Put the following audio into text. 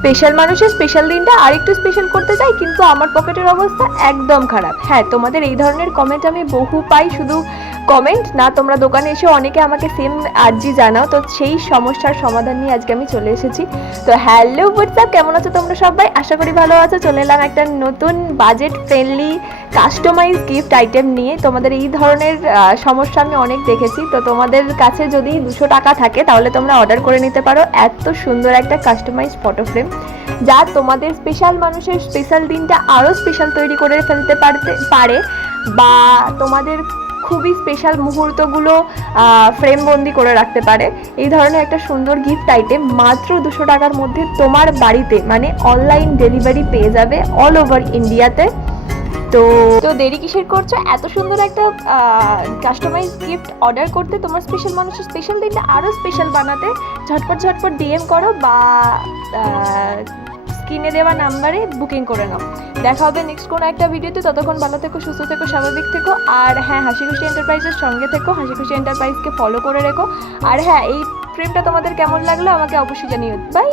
Special মানুষের special দিনটা আরেকটু স্পেশাল করতে চাই, কিন্তু আমার পকেটের অবস্থা একদম খারাপ। হ্যাঁ, তোমাদের এই ধরনের কমেন্ট আমি বহু পাই, শুধু কমেন্ট না, তোমরা দোকানে এসে অনেকে আমাকে সেম আর্জি জানাও। তো সেই সমস্যার সমাধান নিয়ে আজকে আমি চলে এসেছি। তো হ্যালো হোয়াটসঅ্যাপ, কেমন আছো তোমরা সবাই? আশা করি ভালো আছো। চলে এলাম একটা নতুন budget friendly customize gift item নিয়ে। তোমাদের এই ধরনের সমস্যা আমি অনেক দেখেছি। তো তোমাদের কাছে যদি 200 টাকা থাকে তাহলে তোমরা অর্ডার করে নিতে পারো এত সুন্দর একটা কাস্টমাইজ ফটো ফ্রেম, যা তোমাদের স্পেশাল মানুষের স্পেশাল দিনটা আরও স্পেশাল তৈরি করে ফেলতে পারে, বা তোমাদের খুবই স্পেশাল মুহূর্তগুলো ফ্রেম বন্দি করে রাখতে পারে। এই ধরনের একটা সুন্দর গিফট আইটেম মাত্র 200 টাকার মধ্যে তোমার বাড়িতে, মানে অনলাইন ডেলিভারি পেয়ে যাবে অল ওভার ইন্ডিয়াতে। তো দেরি কিসের করছো? এত সুন্দর একটা কাস্টমাইজ গিফট অর্ডার করতে, তোমার স্পেশাল মানুষের স্পেশাল দিনটা আরও স্পেশাল বানাতে ঝটপট ডিএম করো বা স্ক্রিনে দেওয়া নাম্বারে বুকিং করে নাও। দেখা হবে নেক্সট কোনো একটা ভিডিওতে। ততক্ষণ ভালো থেকো, সুস্থ থেকো, স্বাভাবিক থেকো। আর হ্যাঁ, হাসি খুশি এন্টারপ্রাইজের সঙ্গে থেকো, হাসি খুশি এন্টারপ্রাইজকে ফলো করে রেখো। আর হ্যাঁ, এই ফ্রেমটা তোমাদের কেমন লাগলো আমাকে অবশ্যই জানিও। বাই।